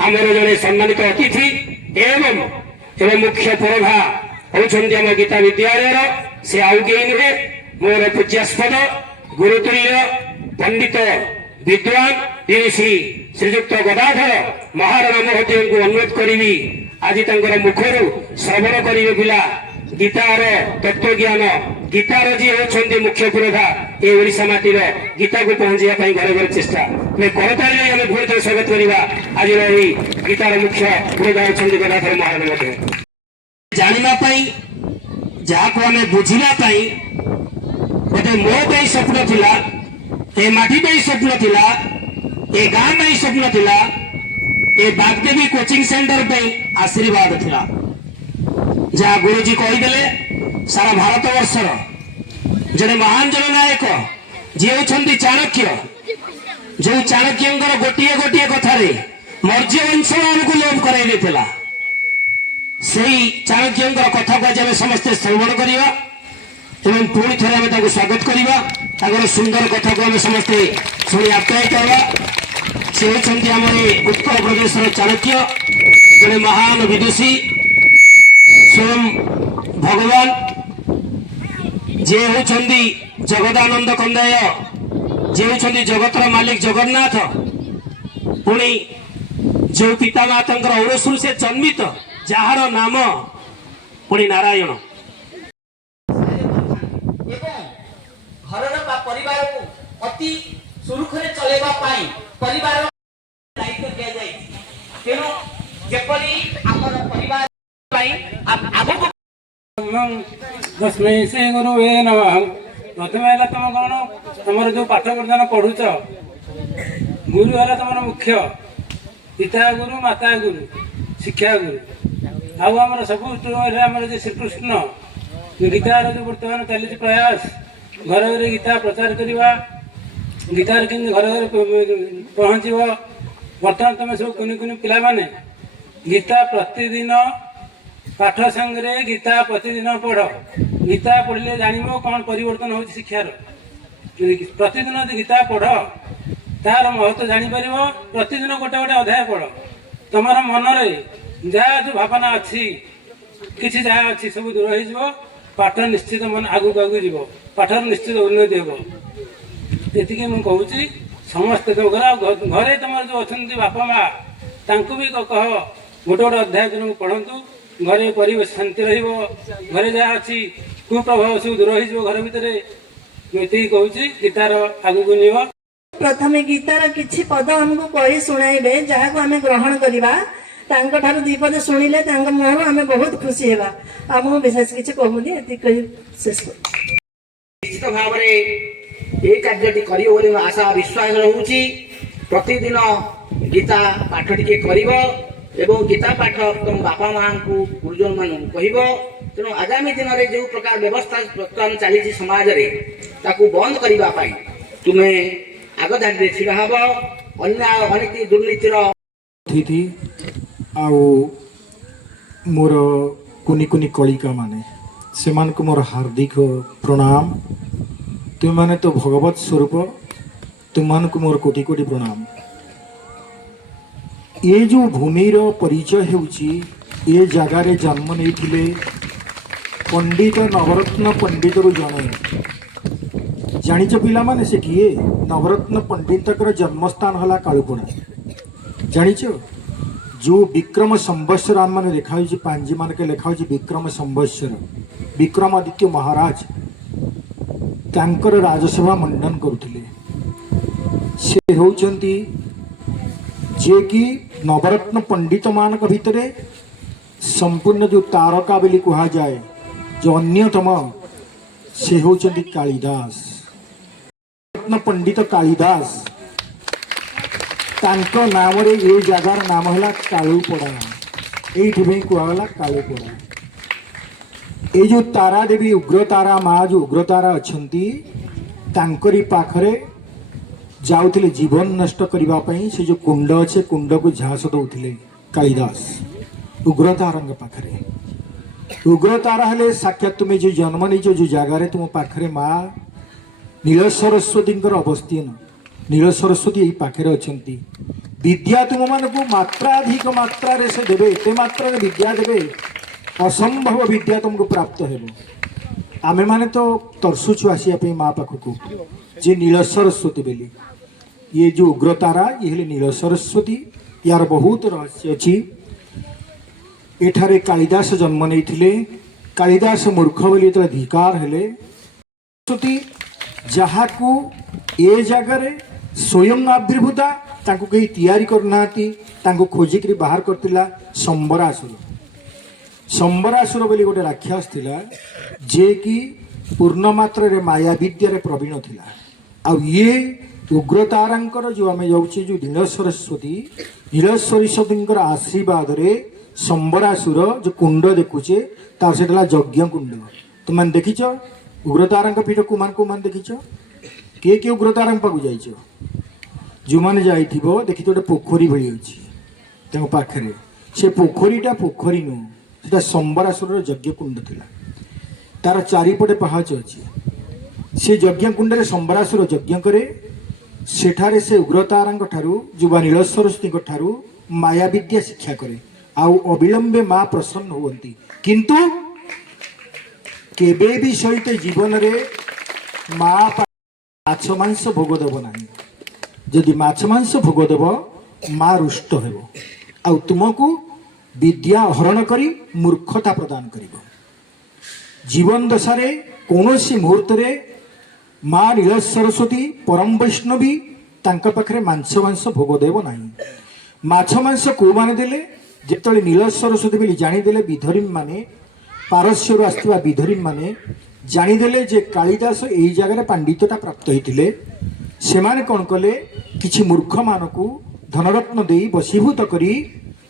आमर जड़े सम्मानित अतिथि एवं मुख्य पुरोधा होउछन्ति आम गीता विद्यालय से आउ के नुहे मोर पूज्यास्पद गुरुतुल्य पंडित विद्वान श्री श्रीजुक्त गदाधर महाराणा महोदय को अनुरोध करी आज मुखर श्रवण करेंगे पिला गीतार तत्व ज्ञान गीतार जी होती मुख्य पुरोधा ये ओडिशा माटीर गीता को पहुंचाई घर घर चेष्टा करताली आम पुणी थे स्वागत करवा आज गीतार मुख्य पुरोधा होती गदाधर महाराणा महोदय जानापी जहाँ आम बुझापी गोटे मो स्वप्न थिला ए माटी स्वप्न थिला ए गाँ स्वप्न थिला ए बागदेवी कोचिंग सेंटर पे आशीर्वाद थिला जहाँ गुरुजी कहीदे सारा भारत वर्षर जड़े महान जननायक जी होती चाणक्य जो चाणक्य गोटे गोटे कथार मौर्य वंश आमको लोभ कर चाणक्य कथा को आज समस्ते श्रवण करवा एवं पुणी थे आम स्वागत करवा सुंदर कथा को आम समस्ते शुणी आप्यायित हवा से होती आम उत्तर प्रदेश चाणक्य जड़े महान विदुषी स्वयं भगवान जे होती जगदानंद कंदाय जे होती जगतर मालिक जगन्नाथ पुणी जो पिता माता औरसुर से जन्मित जार नाम पुणी नारायण परिवार को अति सुरुखुरे चलेबा पाई परिवार दायित्व दिया जाय तेनो जेपरी हमर परिवार पाई आगो तस्मै श्री गुरुवे नमः। प्रथम है तुम कौन तुम जो पाठ प्रदान पढ़ुच गुरु है तुम मुख्य पिता गुरु माता गुरु शिक्षा गुरु आम सब श्रीकृष्ण गीतार जो बर्तमान चली प्रयास घर घर गीता प्रचार करवा गीतार कि घर घर पहुँच बर्तमान तुम सब कुनि कुनि पिला माने गीता प्रतिदिन पाठ संगे गीता प्रतिदिन पढ़ गीता पढ़ले जान कौन परिवर्तन हो शिक्षार प्रतिदिन गीता पढ़ तार महत्व जापर प्रतिदिन गोटे गोटे अध्याय पढ़ तुम मनरे जहाँ जो भावना अच्छी किसी जहाँ अच्छी सब दूर हो पाठ निश्चित मन आगू आगू जीव पाठर निश्चित उन्नति हे मुझे कहूँ समस्ते घरे तुम जो अच्छा बापा माँ भी कह गोटे गोटे अध्याय दिन पढ़तु घरे परिवेश शांति घरे जहाँ अच्छी कुप्रभाव सब दूर हो घर भितर ये कहूँ गीतार आगू निव प्रथम गीतार किछि पद हमको कही शुणाइबे जहाँ को आम ग्रहण करवा दीपद शुणिले मुहर आम बहुत खुशी होगा आम विशेष किसी कहूनी शेष निश्चित भाव ये कार्य कर आशा विश्वास रोचे प्रतिदिन गीता पाठ टी कर गीता पाठ तुम बापा माँ को गुरुजन मान कह तेणु आगामी दिन में जो प्रकार व्यवस्था बर्तमान चली समाज बंद करने तुम्हें आग धाड़ी ढड़ा हम अन्याय अनीति दुर्नीतिर अतिथि मोर कुनि कुनि कलिका माने से मोर हार्दिक प्रणाम तुम माने तो भगवत स्वरूप तुम को मोर कोटि कोटि प्रणाम। ये जो भूमिर परिचय होउची ये जगार जन्म नहीं पंडित नवरत्न पंडित रु जणे जानिच पिला माने से किए नवरत्न पंडित जन्मस्थान हला कालुपुणा जानिच जो विक्रम संवत्सर आम मैंने लिखा पांजी मान के लिखा विक्रम संवत्सर विक्रमादित्य महाराज तांकर राजसभा मंडन करुले से होउचंती जे कि नवरत्न पंडित मान भितर संपूर्ण जो तारका बोली कहा जाए जो अन्यतम से होउचंती कालिदास रत्न पंडित कालिदास तांको नाम रे ये जगार नाम है कालुपड़ा ये कहला कालुपड़ा ये जो तारा देवी उग्रतारा माँ जो उग्रतारा अच्छी तांकरी पाखरे जाउथिले जीवन नष्ट करने से जो कुंड अच्छे कुंड को झाँस दौले कालिदास उग्रतारा पाखरे उग्रतारा हेले साक्षात तुम्हें जो जन्म नहीं जो जगार तुम पाखरे माँ नील सरस्वती अवस्थीन नील सरस्वती यही पाखे अच्छा विद्या तुम मानक मात्राधिक मात्रा से देवे एते मात्रा विद्या देवे असंभव विद्या तुमको प्राप्त हो आमे माने तो तरसुछु आसिया माँ पाखक जे नील सरस्वती बेली ये जो उग्रतारा ये हेले नील सरस्वती यार बहुत रहस्य अच्छी एठारे कालिदास जन्म नहीं कालिदास मूर्ख बोली जो धिकार हेले सरस्वती जहाँ को ए जगार स्वयं आविर्भूता तांको कहीं तैयारी करना तांको खोजिक बाहर करतिला संबरासुर संबरासुर बोली गोटे राक्षस थिला जे कि पूर्ण मात्रा रे माया विद्या रे प्रवीण थिला आ ये उग्रतारांकर जो आम जाऊे जो नील सरस्वती आशीर्वाद रे संबरासुर जो कुंड देखुचे तार से यज्ञ कुंड तुम देखीच उग्रतारा पीठ कुमान देखीच किए उग्रतारा पाक जाइछ जो मैंने जाइथिब देखी गोटे पोखरी भली अच्छी पाखे से पोखरीटा पोखरी नुह से संबरासुर यज्ञ कुंड थिला तार चारिपटे पहाच अच्छी से यज्ञ कुंड में संबरासुर यज्ञ करे सेठारे से उग्रतारा जो नील सरस्वती ठारू माया विद्या शिक्षा करे आउ अविलंबे माँ प्रसन्न होती किंतु केबे भी सहित जीवन रे माँ माछ मांस भोग देव ना जदि माछ मांस भोग देव माँ रुष्ट हेब आउ तुमको विद्या हरण करी मूर्खता प्रदान करिब जीवन दशारे कौनसी मुहूर्त रे माँ नील सरस्वती परम वैष्णवी तांका पाखरे मांस मांस भोग देव ना माछ मांस को माने देले जेतले नील सरस्वती बोली जानीदेले विधरी माने पारस्यरू आसुवा विधरी माने जानीदेले जे कालिदास एई जगह पांडित्यता प्राप्त होइतिले सेमाने कोन कले किछि मूर्ख मानकु धनरत्न देई बशीभूत करी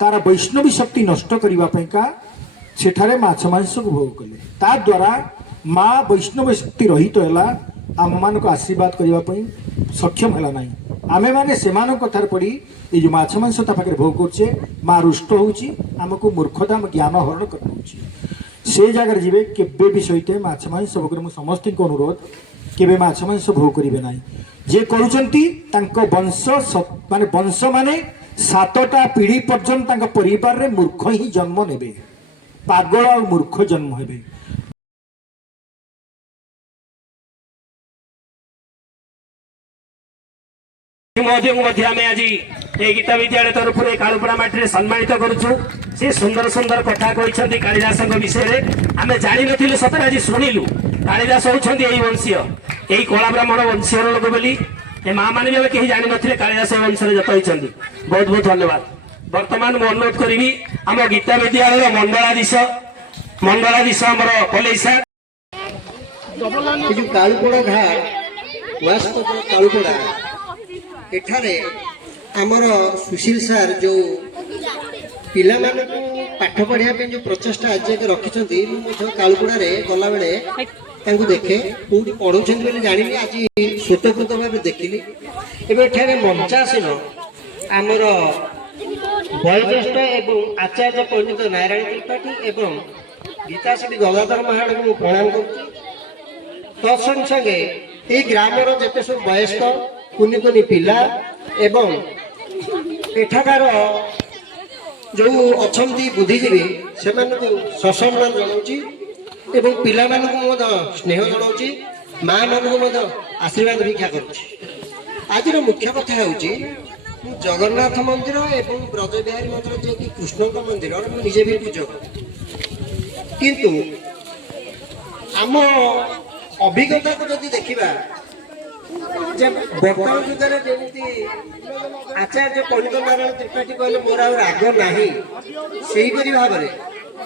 तार वैष्णवी शक्ति नष्ट करिबा पयका सेठारे माछ मांस को भोग कले ता द्वारा माँ वैष्णव शक्ति रहित हैला आम मान को आशीर्वाद करने सक्षम है ना आमे माने सेमान कथार पड़ी ये जो माछ मांस पाखे भोग करछे माँ रुष्ट होउची आमको मूर्खता ज्ञान हरण कर से जगार जीवे केबे भी सहित माछ मांस भोग मु समस्त को अनुरोध केबे माछ मांस भोग करिवे नाही जे करूचंती तांको वंश माने 7टा पीढ़ी पर्यंत तांको परिवार रे मूर्ख ही जन्म नेबे पागल और मूर्ख जन्म हेबे आम आज ये गीता विद्यालय तरफ कालुपड़ा माटी सम्मानित करुचु से सुंदर सुंदर कथा कहते कालिदास विषय में आम जानी नु सतरे आज शुणिलु कालिदास होती वंशीय यही कला ब्राह्मण वंशीय लोक बोली माँ मैंने भी कहीं जानी नी कालिदास वंश जत होती बहुत बहुत धन्यवाद बर्तमान मुझे अनुरोध करी आम गीता विद्यालय मंडलाधीश आम कलेसा कालुपड़ा घाट कालुपड़ा एठारे आमर सुशील सार जो पिला पाठ पढ़ाई जो प्रचेषा आज रखिंट कालुपड़ा गला बेले देखे कौटी पढ़ाऊँ जानी आज स्वतःपूत भाव देखिली एठारे मंचासीन आमर वयोज्येष्ठ एवं आचार्य पंडित नारायण त्रिपाठी एवं गीताश्री गंगाधर महाड़ को प्रणाम कर तत्संगे ये ग्रामर जिते सब वयस्क कुनि कुनि पिला एवं एठाकार जो अछंती बुद्धिजीवी से ससम्मान जनाऊँगी एवं पिला स्नेह जनाऊँगी माँ मान आशीर्वाद भिक्षा करुँच आज मुख्य कथा हूँ जगन्नाथ मंदिर एवं ब्रजबिहारी मंदिर जो कि कृष्ण मंदिर मुझे भी पूजक किंतु आम अभिज्ञता को जब देखा बर्तमान जुगे जमी आचार्य पंडित नारायण त्रिपाठी कहले मोर आ राग ना से भाव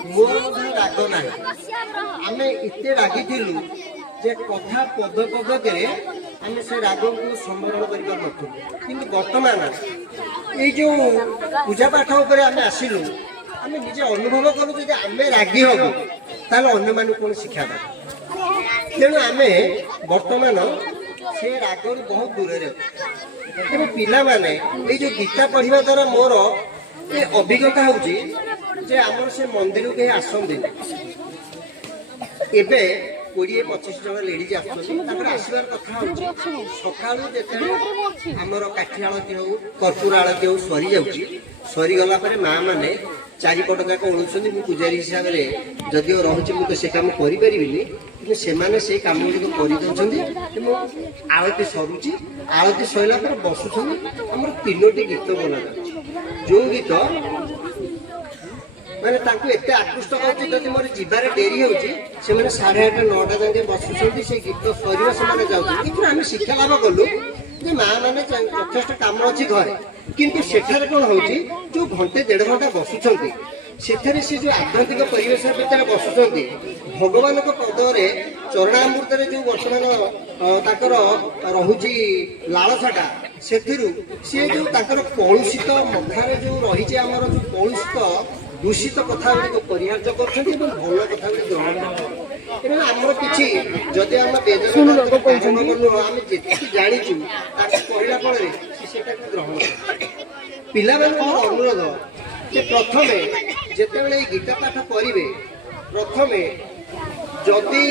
मोर राग ना आम एत रागी जे कथा पद पदके आम से राग को संवरण कर बर्तमान ये जो पूजा पाठ उपर आम आसिलु आम निजे अनुभव करूँ आम रागी हबु ताल अन्य मान कौन शिक्षा देव तेणु आम बर्तमान से रागर बहुत दूर तेणु पिला माने ये जो गीता पढ़ा द्वारा मोर ये अभिज्ञता हूँ आमर से मंदिर कहीं आसती एबे 20-25 ଜଣ ଲେଡିଜ ଆସୁଛନ୍ତି। ତାଙ୍କର ଆସିବାର କଥା ହଉଛି ସକାଳୁ ଯେତେବେଳେ ଆମର କାଠି ଆଳତି ହଉ କର୍ପୂର ଆଳତି ହଉ ସରିଯାଉଛି, ସରିଗଲା ପରେ ମା ମାନେ ଚାରିପଟ ଯାକ ଓଳୁଛନ୍ତି। ମୁଁ ପୂଜାରୀ ହିସାବରେ ଯଦିଓ ରହୁଛି ମୁଁ ତ ସେ କାମ କରିପାରିବିନି, କିନ୍ତୁ ସେମାନେ ସେଇ କାମ ଗୁଡ଼ିକ କରିଦେଉଛନ୍ତି ଏବଂ ଆଳତି ସରୁଛି। ଆଳତି ସରିଲା ପରେ ବସୁଛନ୍ତି। ଆମର 3ଟି ଗୀତ ବୋଲାଯାଉଛି, ଯୋଉ ଗୀତ ମାନେ ତାଙ୍କୁ ଏତେ ଆକୃଷ୍ଟ କରୁଛି, ଯଦି ମୋର ଯିବାରେ ଡେରି ହେଉଛି ସେମାନେ 8:30 9ଟା ଯାକେ ବସୁଛନ୍ତି। ସେ ଗୀତ ସରିବ ସେମାନେ ଯାଉଛନ୍ତି। କିନ୍ତୁ ଆମେ ଶିକ୍ଷା ଲାଭ କଲୁ ଯେ ମା ମାନେ ଯଥେଷ୍ଟ କାମ ଅଛି ଘରେ, କିନ୍ତୁ ସେଠାରେ କ'ଣ ହଉଛି, ଯୋଉ ଘଣ୍ଟେ 1.5 ଘଣ୍ଟା ବସୁଛନ୍ତି ସେଥିରେ ସେ ଯୋଉ ଆଧ୍ୟାତ୍ମିକ ପରିବେଶ ଭିତରେ ବସୁଛନ୍ତି, ଭଗବାନଙ୍କ ପଦରେ ଚରଣାମୃତରେ ଯୋଉ ବର୍ତ୍ତମାନ ତାଙ୍କର ରହୁଛି ଲାଳସାଟା, ସେଥିରୁ ସିଏ ଯୋଉ ତାଙ୍କର କଳୁଷିତ ମଥାରେ ଯୋଉ ରହିଛି ଆମର ଯୋଉ କଳୁଷିତ ଦୂଷିତ କଥା ଗୁଡ଼ିକ ପରିହାର୍ଯ୍ୟ କରୁଛନ୍ତି ଏବଂ ଭଲ କଥା ଗୁଡ଼ିକ ଗ୍ରହଣ କରୁଛନ୍ତି। ଏବଂ ଆମର କିଛି ଯଦି ଆମେ ଆମେ ଯେତିକି ଜାଣିଛୁ ତାକୁ କହିଲା ଫଳରେ ସେ ସେଟାକୁ ଗ୍ରହଣ କରେ। ପିଲାମାନଙ୍କର ଅନୁରୋଧ ଯେ ପ୍ରଥମେ ଯେତେବେଳେ ଏଇ ଗୀତା ପାଠ କରିବେ, ପ୍ରଥମେ ଯଦି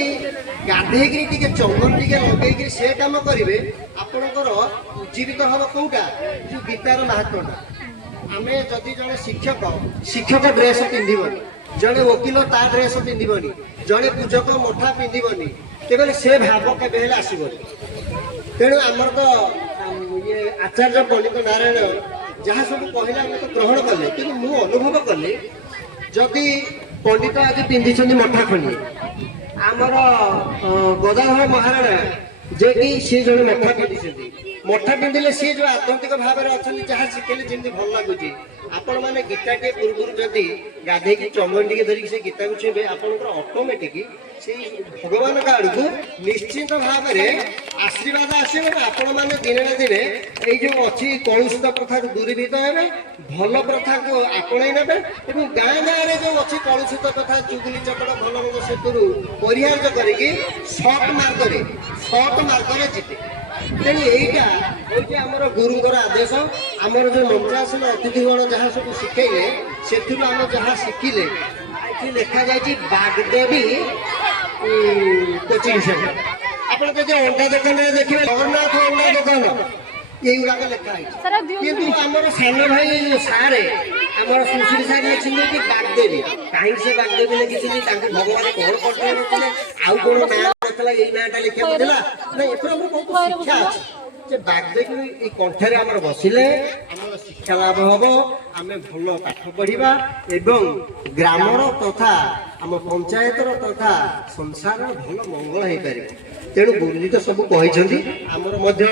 ଗାଧେଇକିରି ଟିକେ ଚନ୍ଦନ ଟିକେ ଲଗେଇକିରି ସେ କାମ କରିବେ, ଆପଣଙ୍କର ଉଜ୍ଜୀବିତ ହବ କୋଉଟା, ଯୋଉ ଗୀତାର ମାହାତ୍ମ୍ୟଟା। ଆମେ ଯଦି ଜଣେ ଶିକ୍ଷକ ଡ୍ରେସ ପିନ୍ଧିବନି, ଜଣେ ଓକିଲ ତା ଡ୍ରେସ ପିନ୍ଧିବନି, ଜଣେ ପୂଜକ ମୋଠା ପିନ୍ଧିବନି, ତେବେ ସେ ଭାବ କେବେ ହେଲେ ଆସିବନି। ତେଣୁ ଆମର ତ ଇଏ ଆଚାର୍ଯ୍ୟ ପଣ୍ଡିତ ନାରାୟଣ ଯାହା ସବୁ କହିଲେ ଆମେ ତ ଗ୍ରହଣ କଲେ, କିନ୍ତୁ ମୁଁ ଅନୁଭବ କଲି ଯଦି ପଣ୍ଡିତ ଆଜି ପିନ୍ଧିଛନ୍ତି ମଠା ଖଣ୍ଡି, ଆମର ଗଦାଧର ମହାରାଣା ଯେ କି ସିଏ ଜଣେ ମଠା ପିନ୍ଧିଛନ୍ତି। ମଠା ପିନ୍ଧିଲେ ସିଏ ଯୋଉ ଆଧ୍ୟାତ୍ମିକ ଭାବରେ ଅଛନ୍ତି, ଯାହା ଶିଖେଇଲେ ଯେମିତି ଭଲ ଲାଗୁଛି। ଆପଣମାନେ ଗୀତାଟିଏ ପୂର୍ବରୁ ଯଦି ଗାଧେଇକି ଚନ୍ଦନ ଟିକେ ଧରିକି ସେ ଗୀତାକୁ ଛୁଇଁବେ, ଆପଣଙ୍କର ଅଟୋମେଟିକ ସେଇ ଭଗବାନଙ୍କ ଆଡକୁ ନିଶ୍ଚିତ ଭାବରେ ଆଶୀର୍ବାଦ ଆସିବ। ଆପଣମାନେ ଦିନେ ନା ଦିନେ ଏଇ ଯୋଉ ଅଛି କଳୁଷିତ ପ୍ରଥାରୁ ଦୂରୀଭୂତ ହେବେ, ଭଲ ପ୍ରଥାକୁ ଆପଣେଇ ନେବେ ଏବଂ ଗାଁ ଗାଁରେ ଯୋଉ ଅଛି କଳୁଷିତ ପ୍ରଥା ଚୁଗୁଲି ଚକଟ ଭଲ ମନ୍ଦ ସେଥିରୁ ପରିହାର୍ଯ୍ୟ କରିକି ସଟ୍ ମାର୍ଗରେ ଯିବେ। ତେଣୁ ଏଇଟା ହଉଛି ଆମର ଗୁରୁଙ୍କର ଆଦେଶ। ଆମର ଯୋଉ ମଞ୍ଚାସନ ଅତିଥିଗଣ ଯାହା ସବୁ ଶିଖେଇଲେ, ସେଥିରୁ ଆମେ ଯାହା ଶିଖିଲେ, ଏଠି ଲେଖାଯାଇଛି ବାଗଦେବୀ କୋଚିଂ ସେଣ୍ଟର। ଆପଣ ଯଦି ଅଣ୍ଡା ଦୋକାନରେ ଦେଖିବେ ଜଗନ୍ନାଥ ଅଣ୍ଡା ଦୋକାନ, এইগুলাকে লেখা হয়েছে। কিন্তু আমার সান ভাই সারে আমার সুশ্রী সার লেখিলে কি বাগদেবী, কাহিଁକି ସେ ବାଗଦେବୀ ଲେଖିଛନ୍ତି, ତାଙ୍କୁ ଭଗବାନ କଣ କରିଥିଲେ ନଥିଲେ, ଆଉ କଣ ନାଁ ନଥିଲା, ଏଇ ନାଁଟା ଲେଖିବାକୁ ଥିଲା ନା। ଏଥିରେ ଆମର ବହୁତ ଶିକ୍ଷା ଅଛି ଯେ ବାଗଦେବୀ ଏଇ କଣ୍ଠରେ ଆମର ବସିଲେ ଆମର ଶିକ୍ଷା ଲାଭ ହବ, ଆମେ ଭଲ ପାଠ ପଢିବା ଏବଂ ଗ୍ରାମର ତଥା ଆମ ପଞ୍ଚାୟତର ତଥା ସଂସାରର ଭଲ ମଙ୍ଗଳ ହେଇପାରିବ। ତେଣୁ ଗୁରୁଜୀ ତ ସବୁ କହିଛନ୍ତି। ଆମର ମଧ୍ୟ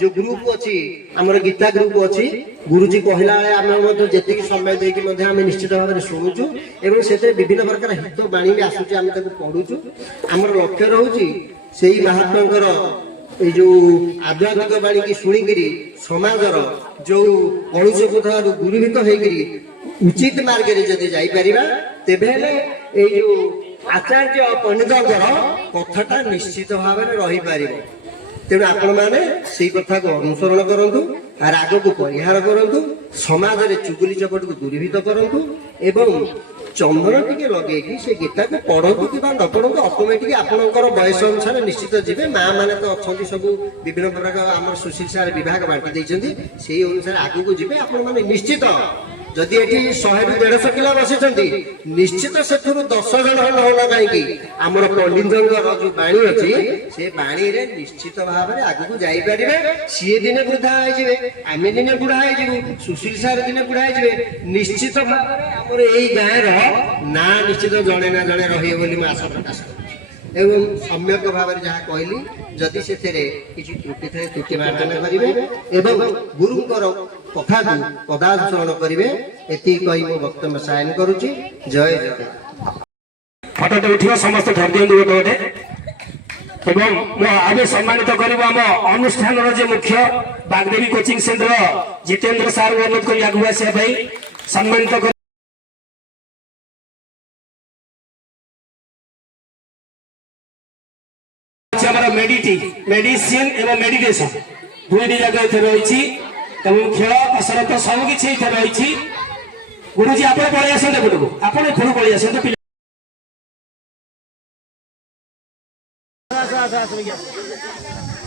ଯୋଉ ଗ୍ରୁପ ଅଛି, ଆମର ଗୀତା ଗ୍ରୁପ ଅଛି, ଗୁରୁଜୀ କହିଲା ବେଳେ ଆମେ ମଧ୍ୟ ଯେତିକି ସମୟ ଦେଇକି ମଧ୍ୟ ଆମେ ନିଶ୍ଚିତ ଭାବରେ ଶୁଣୁଛୁ ଏବଂ ସେଥିରେ ବିଭିନ୍ନ ପ୍ରକାର ହିତ ବାଣୀ ବି ଆସୁଛି, ଆମେ ତାକୁ ପଢୁଛୁ। ଆମର ଲକ୍ଷ୍ୟ ରହୁଛି ସେଇ ମହାତ୍ମାଙ୍କର ଏଇ ଯୋଉ ଆଧ୍ୟାତ୍ମିକ ବାଣୀକି ଶୁଣିକିରି ସମାଜର ଯୋଉ କଳୁଷ ପ୍ରଥାରୁ ଦୂରୀଭୂତ ହେଇକିରି ଉଚିତ ମାର୍ଗରେ ଯଦି ଯାଇପାରିବା, ତେବେ ହେଲେ ଏଇ ଯୋଉ ଆଚାର୍ଯ୍ୟ ପଣ୍ଡିତଙ୍କର କଥାଟା ନିଶ୍ଚିତ ଭାବରେ ରହିପାରିବ। ତେଣୁ ଆପଣମାନେ ସେଇ କଥାକୁ ଅନୁସରଣ କରନ୍ତୁ, ରାଗକୁ ପରିହାର କରନ୍ତୁ, ସମାଜରେ ଚୁଗୁଲି ଚପଟକୁ ଦୂରୀଭୂତ କରନ୍ତୁ ଏବଂ ଚନ୍ଦନ ଟିକେ ଲଗେଇକି ସେ ଗୀତାକୁ ପଢନ୍ତୁ କିମ୍ବା ନ ପଢନ୍ତୁ, ଅଟୋମେଟିକ ଆପଣଙ୍କର ବୟସ ଅନୁସାରେ ନିଶ୍ଚିତ ଯିବେ। ମା ମାନେ ତ ଅଛନ୍ତି ସବୁ ବିଭିନ୍ନ ପ୍ରକାର, ଆମର ସୁଶୀଲ ସାର୍ ବିଭାଗ ବାଣ୍ଟି ଦେଇଛନ୍ତି, ସେଇ ଅନୁସାରେ ଆଗକୁ ଯିବେ। ଆପଣମାନେ ନିଶ୍ଚିତ ଯଦି ଏଠି 100ରୁ 150 କିଲୋ ବସିଛନ୍ତି, ନିଶ୍ଚିତ ସେଥିରୁ 10 ଜଣ ନହେଲା କାହିଁକି ଆମର ପଣ୍ଡିତଙ୍କର ଯୋଉ ବାଣୀ ଅଛି, ସେ ବାଣୀରେ ନିଶ୍ଚିତ ଭାବରେ ଆଗକୁ ଯାଇପାରିବେ। ସିଏ ଦିନେ ବୃଦ୍ଧା ହେଇଯିବେ, ଆମେ ଦିନେ ବୁଢା ହେଇଯିବୁ, ସୁଶୀଲ ସାର୍ ଦିନେ ବୁଢା ହେଇଯିବେ। ନିଶ୍ଚିତ ଭାବରେ ଆମର ଏଇ ଗାଁର ନାଁ ନିଶ୍ଚିତ ଜଣେ ନା ଜଣେ ରହିବ ବୋଲି ମୁଁ ଆଶା ପ୍ରକାଶ କରୁଛି। ଏବଂ ସମ୍ୟକ ଭାବରେ ଯାହା କହିଲି, ଯଦି ସେଥିରେ କିଛି ତ୍ରୁଟି ଥାଏ ତ୍ରୁଟି ମାର୍ଜନା କରିବେ ଏବଂ ଗୁରୁଙ୍କର କଥାକୁ ପଦାଚରଣ କରିବେ। ଏତିକି କହି ମୁଁ ବକ୍ତବ୍ୟ ସାୟନ କରୁଛି। ଜୟ ଜଗନ୍ନାଥ। ଫଟୋଟେ ଉଠିବ, ସମସ୍ତେ ଧରି ଦିଅନ୍ତୁ ଗୋଟେ ଗୋଟେ। ଏବଂ ମୁଁ ଆଗେ ସମ୍ମାନିତ କରିବୁ ଆମ ଅନୁଷ୍ଠାନର ଯେ ମୁଖ୍ୟ Bagdevi coaching centre Jitendra sir ଅନୁରୋଧ କରି ଆଗକୁ ଆସିବା ପାଇଁ ସମ୍ମାନିତ କରି ଆମର ମେଡିସିନ ଏବଂ ମେଡିଟେସନ ଦୁଇଟି ଯାକ ଏଥିରେ ରହିଛି ଏବଂ ଖେଳ କସରତ ସବୁ କିଛି ଏଥିରେ ରହିଛି। ଗୁରୁଜୀ ଆପଣ ପଳେଇ ଆସନ୍ତୁ ଏପଟକୁ, ଆପଣ ଏପଟକୁ ପଳେଇ ଆସନ୍ତୁ। ଆସ ଆସ